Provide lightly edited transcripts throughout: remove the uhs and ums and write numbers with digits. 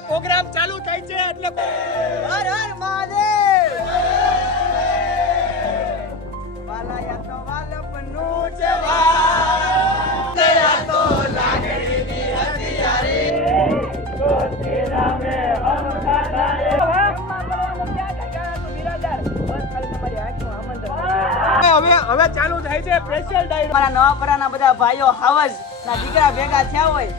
Programme ચાલુ થાય છે એટલે હર હર મહાદેવ વાલાયા તો વાલપનું છે વાલાયા તો લાગણીની હથિયારી તો તેરા મે અનોખા થાય હવે ચાલુ થાય છે સ્પેશિયલ ડાયરો મારા નવાપરાના બધા ભાઈઓ હાવજ ના દીકરા ભેગા થયા હોય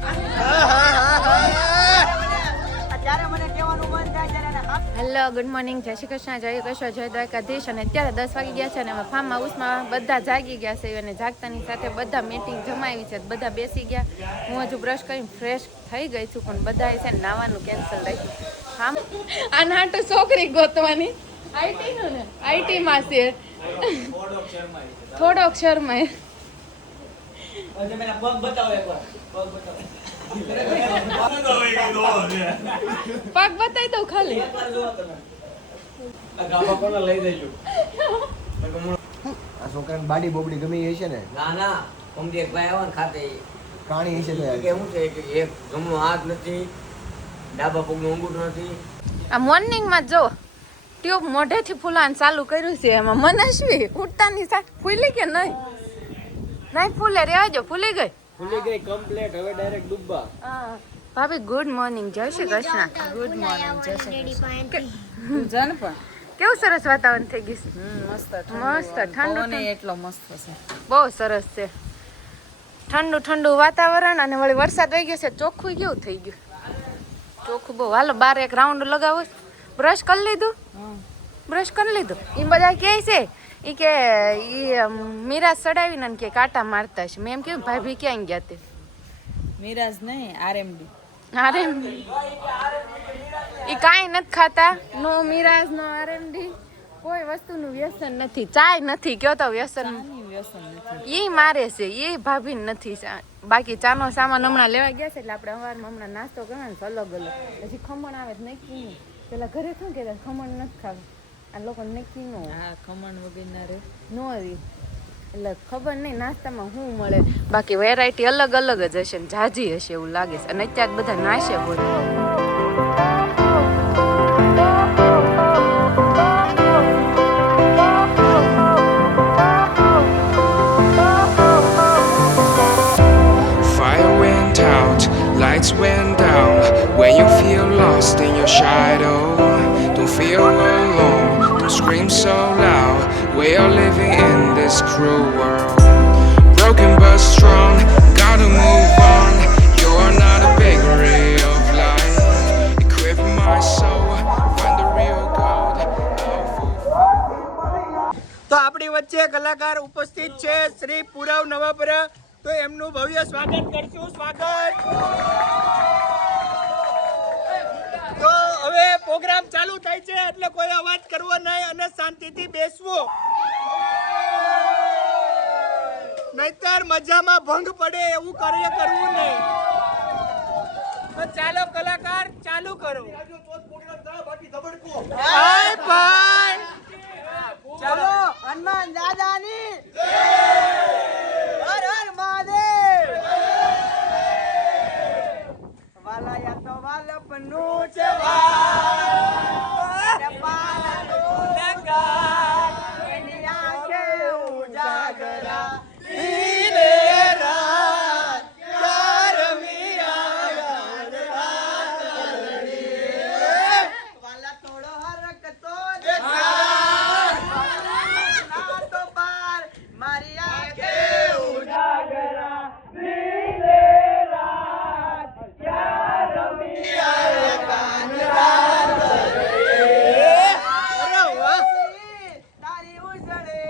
ત્યારે મને કહેવાનું મન થાય ત્યારે હેલો ગુડ મોર્નિંગ જય શ્રી કૃષ્ણ જય કૃષ્ણ જય દ્વારકાધીશ અને અત્યારે 10 વાગી ગયા છે અને અમે ફાર્મ હાઉસમાં બધા જાગી ગયા છે અને જાગતાની સાથે બધા મીટિંગ જમાવી છે બધા બેસી ગયા હું હજુ બ્રશ કરીને ફ્રેશ થઈ ગઈ છું પણ બધાએ છે ને નાવાનું કેન્સલ રાખ્યું હા આ નાટો છોકરી ગોતવાની આઈટી નું ને આઈટી માં છે થોડોક શર્માય પગ બતાવો એકવાર પગ બતાવો પગ બતાવી દઉં ખાલી ગાભા કોને લઈ દેજો આ છોકરાને બાડી બોબડી ગમી હશે ને ના ના કોમડી એક ભાઈ આવન ખાતે કાણી હશે તો કે હું છે કે એક જમણો હાથ નથી ડાબા પગનું અંગૂઠું નથી આ મોર્નિંગ માં જો ટ્યુબ મોઢેથી ફૂલાવાનું ચાલુ કર્યું છે એમાં મનસ્વી ઉઠતાની સાથે ફૂલી કે નહીં નહીં ફૂલે રહેજો ફૂલી ગઈ ફૂલી ગઈ કમ્પ્લીટ હવે ડાયરેક્ટ ડૂબવા ભાભી ગુડ મોર્નિંગ જય શ્રી કૃષ્ણ ગુડ મોર્નિંગ જય શ્રી કૃષ્ણ જન પણ કેવું સરસ વાતાવરણ થઈ ગયું મસ્ત મસ્ત ઠંડુ એટલો મસ્ત છે બહુ સરસ છે ઠંડુ ઠંડુ વાતાવરણ અને વળી વરસાદ વહી ગયો છે ચોખ્ખું કેવું થઈ ગયું ચોખ્ખું બહુ હાલો બાર એક રાઉન્ડ લગાવો બ્રશ કરી લીધું બ્રશ કરી લીધું એ બધા કહે છે એ કે મીરાજ ચડાવીને કે કાંટા મારતા છે મેં એમ કેવું ભાભી ક્યાં ગયા તે મિરાજ નહીં આરએમડી આરએમડી એ કાંઈ નથી ખાતા નો મિરાજ નો આરએમડી કોઈ વસ્તુનું વ્યસન નથી ચાય નથી કયો તો વ્યસન એ મારે છે એ ભાભી નથી બાકી ચાનો સામાન હમણાં લેવા ગયા છે એટલે આપણે સવારમાં હમણાં નાસ્તો કરવાનો છે અલગ અલગ પછી ખમણ આવે નક્કી નહીં પેલા ઘરે શું કહેતા ખમણ નથી ખાવું આ લોકો નક્કી ન હા ખમણ વગરના રે નો રહી એટલે ખબર નહીં નાસ્તામાં શું મળે બાકી વેરાયટી અલગ અલગ જ હશે ને જાજી હશે એવું લાગે છે અને અત્યારે બધા નાશે બોલે Lights went down when you feel lost in your shadow. Don't feel alone, don't scream so loud. We are living in this cruel world. Broken but strong, gotta move on. You are not a bakery of life. Equip my soul, find the real gold. તો આપણી વચ્ચે કલાકાર ઉપસ્થિત છે શ્રી પુરવ નવાપરા તો એમનું ભવ્ય સ્વાગત કરશું સ્વાગત તો હવે પ્રોગ્રામ ચાલુ થાય છે એટલે કોઈ અવાજ કરવો નહીં અને શાંતિથી બેસવું નહીતર મજામાં ભંગ પડે એવું કાર્ય કરવું નહીં તો ચાલો કલાકાર ચાલુ કરો હાય ભાઈ ચાલો હનુમાન દાદાની હર હર મહાદેવ વાલાયા તો વાલપનું છે પાલનું લગા એની આંખે ઉજાગરા દિલે રાત ચારમી વાલા થોડો હરક તો દેખા ના તો પાર મારી આંખે ઉજાગરા દિલે રાત ચારમી તારી ઉજળે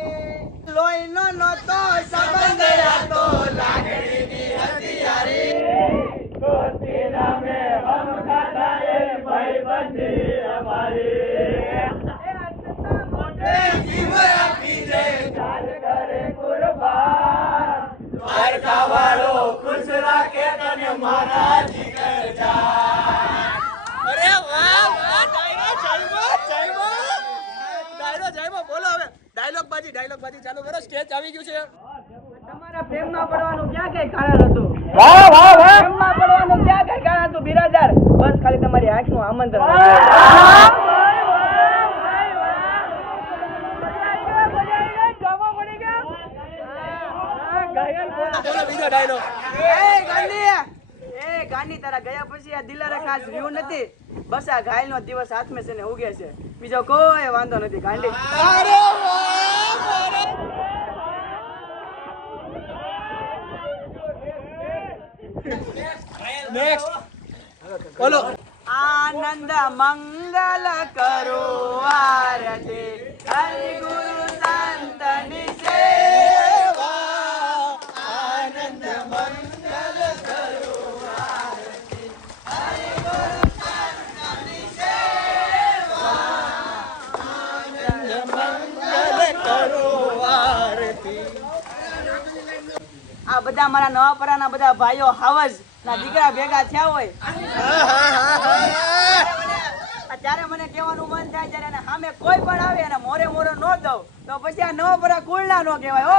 લોહીનો નતો સંબંધ હતો લાગણીની હથિયારી તો તેરા મે અનોખા થાય ભાઈબંધી અમારી મોટે જીવ આપી દે ચાલ કરે કુરબાન દ્વારકા વાળો ખુશ રાખે તને મારા જીગર જાન અરે વાહ વાહ ડાયરો જયમાં બોલો હવે ડાયલોગ બાજી ચાલુ કરો સ્ટેજ આવી ગયું છે તમારે પ્રેમમાં પડવાનું ક્યાં કઈ કારણ હતું? વાહ વાહ વાહ, પ્રેમમાં પડવાનું ક્યાં કઈ કારણ હતું બિરાજદાર? બસ ખાલી તમારી આંખનું આમંત્રણ ગાંડી તારા ગયા પછી આ દિલારે ખાસ રહ્યું નથી. બસ આ ઘાયલ નો દિવસ હાથમે છે ને ઉગે છે, બીજો કોઈ વાંધો નથી ગાંડી. બોલો. આનંદ મંગલ કરો આરતી હરિ ગુરુ સંતની સેવા. આનંદ મંગલ કરો આરતી હરિ ગુરુ સંતની સેવા. આનંદ મંગલ કરો આરતી. આ બધા મારા નવાપરાના બધા ભાઈઓ હાવજ ના દીકરા ભેગા થયા હોય ત્યારે મને કહેવાનું મન થાય ત્યારે એને સામે કોઈ પણ આવે અને મોરે મોરો ન દઉં તો પછી આ નવાપરા કુળના નો કહેવાય હો.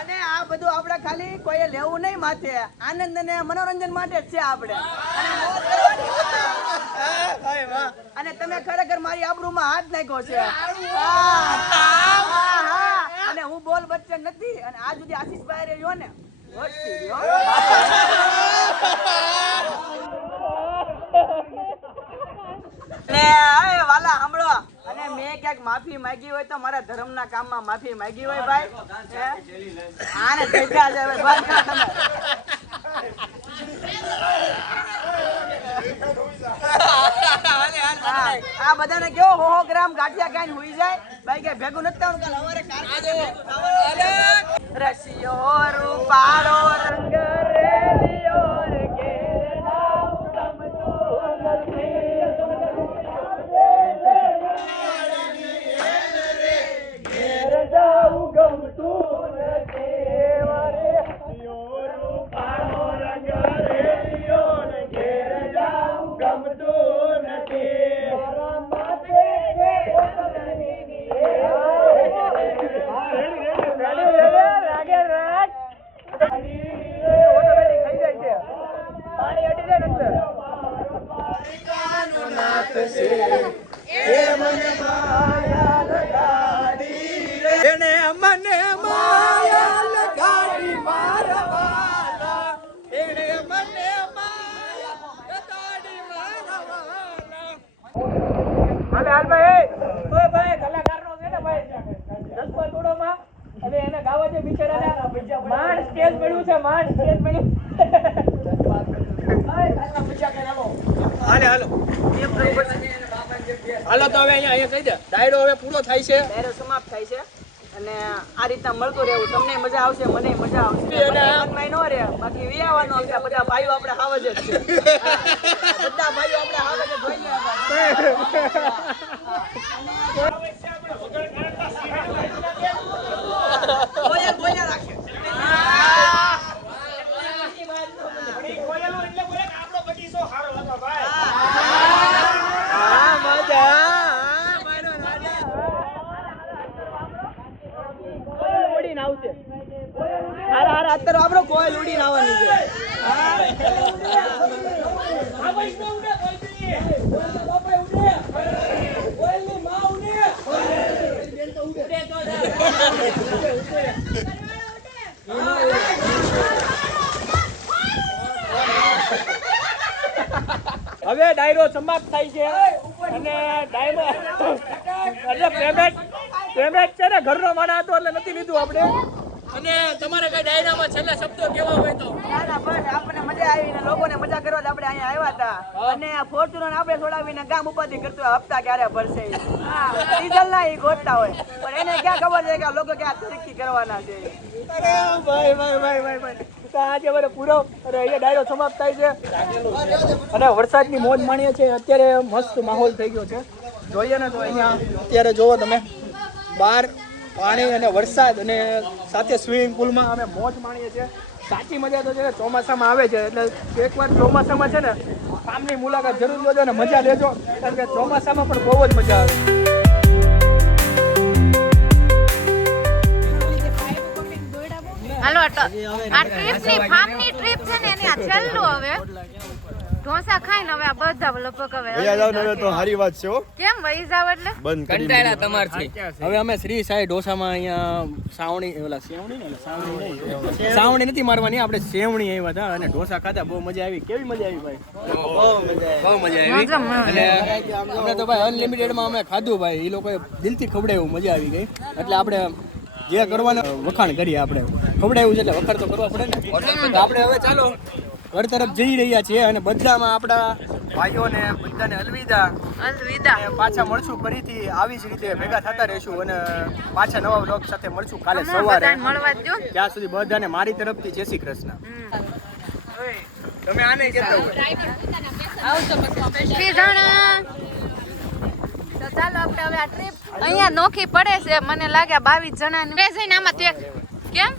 અને આ બધું આપણે ખાલી કોઈએ લેવું નહીં માથે, આનંદ અને મનોરંજન માટે જ છે આપણે. અને તમે ખરેખર મારી આબરૂમાં હાથ નાખ્યો છે. અને હું બોલ બચ્ચે નથી અને આ સુધી આશીષભાઈ રહ્યો ને વાલા સાંભળો. અને મેં ક્યાંક માફી માંગી હોય તો મારા ધર્મના કામમાં માફી માંગી હોય ભાઈ. આને ભેગા છે બંધ કરો તમે. આ બધાને કેવો હો ગ્રામ ગાંઠિયા ખાઈને હુઈ જાય ભાઈ કે ભેગું નથી થવાનું. કાલ હવારે રસિયો રૂપાળો રંગ રેલિયો રે ઘેરા ગમતો નથી. ઘેર જાઉં ગમતું નથી. રસિયો રૂપાળો રંગ રેલિયો રે ઘેર જાઉં ગમતું નથી. હાલો તો હવે અહીંયા કહી દે ડાયરો હવે પૂરો થાય છે, ડાયરો સમાપ્ત થાય છે. અને આ રીતના મળતું રહેવું, તમને મજા આવશે, મને મજા આવશે. મનમાં ન રહે બાકી વિયાવાનું આવશે. બધા ભાઈઓ આપણે હાવજ જ છે. બધા ભાઈઓ આપણે હાવજ જ જોઈ લે બોલ્યા રાખે. અત્યારે આપણો કોઈ ઉડીને આવવાની છે. હવે ડાયરો સમાપ્ત થાય છે અને પેમેન્ટ છે ને ઘરનો માણા હતો એટલે નથી લીધું આપણે. અને તમારે કઈ ડાયરામાં છેલ્લા શબ્દો કેવા હોય તો? ના ના બસ આપણને મજા આવી ને લોકોને મજા કરવા આપણે અહીંયા આવ્યા હતા. અને ફોર્ચ્યુનર આપણે છોડાવીને ગામ ઉપાધિ કરતો હપ્તા ક્યારે ભરશે ડીઝલ ના એ ગોતતા હોય પણ એને ક્યાં ખબર છે કે આ લોકો ક્યાં તરક્કી કરવાના છે. અરે ભાઈ ભાઈ ભાઈ ભાઈ ભાઈ આજે મારે પૂરો અહીંયા ડાયરો સમાપ્ત થાય છે અને વરસાદની મોજ માણીએ છીએ. અત્યારે મસ્ત માહોલ થઈ ગયો છે. જોઈએ ને તો અહીંયા અત્યારે જોવો તમે બહાર પાણી અને વરસાદ અને સાથે સ્વિમિંગ પુલમાં અમે મોજ માણીએ છીએ. સાચી મજા તો છે ને ચોમાસામાં આવે છે એટલે એકવાર ચોમાસામાં છે ને ગામની મુલાકાત જરૂર લેજો અને મજા લેજો કારણ કે ચોમાસામાં પણ બહુ જ મજા આવે. હાલો આ ટ્રીપની ફાર્મની ટ્રીપ છે ને એની આ છેલ્લું હવે ઢોસા ખાઈને હવે આ બધા લગભગ હવે તો સારી વાત છે હો. કેમ વહી જાવ એટલે બંધ કરી કંટાળા તમારથી હવે અમે શ્રી સાઈ ઢોસામાં અહીંયા સાવણી નથી મારવાની, આપણે સેવણી આવ્યા હતા અને ઢોસા ખાધા, બહુ મજા આવી. કેવી મજા આવી ભાઈ? બહુ મજા આવી. અને અમે તો ભાઈ અનલિમિટેડમાં અમે ખાધું ભાઈ, એ લોકોએ દિલથી ખવડાવ્યું, મજા આવી ગઈ. એટલે આપણે જે કરવાના વખાણ કરીએ, આપણે ખવડાવ્યું છે એટલે વખાણ તો કરવા પડે ને. તો આપણે હવે ચાલો ઘર તરફ જઈ રહ્યા છીએ અને બધામાં આપણા ભાઈઓને બધાને અલવિદા. અને પાછા મળશું ફરીથી આવી જ રીતે ભેગા થતા રહીશું અને પાછા નવા વ્લોગ સાથે મળશું કાલે સવારે. ત્યાં સુધી બધાને મારી તરફથી જય શ્રી કૃષ્ણ. તમે આને કહેતા હોય તો ચાલો આપણે હવે આ ટ્રીપ અહીંયા નોખી પડે છે, મને લાગે 22 જણાનું છે ને આમાં તે કેમ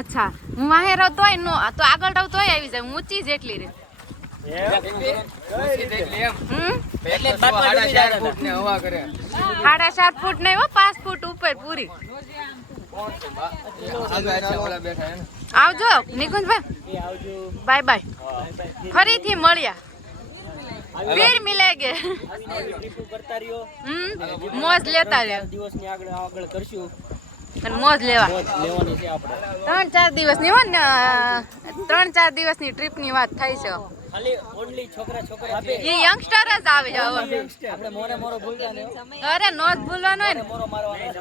અચ્છા હું વાહે રહું તોય નો તો આગળ રહું તોય આવી જાય, ઊંચી જેટલી રે એટલે 4.5 ફૂટ ને હવા કરે. 7.5 ફૂટ નહીં હો, 5 ફૂટ ઉપર પૂરી. આવજો નિકુંજભાઈ, બાય બાય, ફરીથી મળ્યા, ફિર મિલેગે. મોજ લેતા રહે, દિવસની આગળ કરશું અને મોજ લેવા. લેવાની છે આપણે 3-4 દિવસની હોય ને 3-4 દિવસની ટ્રીપની વાત થાય છે. ખાલી ઓનલી છોકરા એ યંગસ્ટર જ આવે છે હવે. આપણે મોરો ભૂલતા નહીં. અરે નો જ ભૂલવાનો હોય ને. મોરો મારવાનો છે.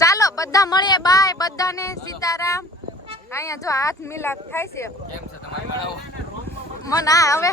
ચાલો બધા મળીએ, બાય બધાને, સીતારામ. અહીંયા જો હાથ મિલાપ થાય છે. મને હવે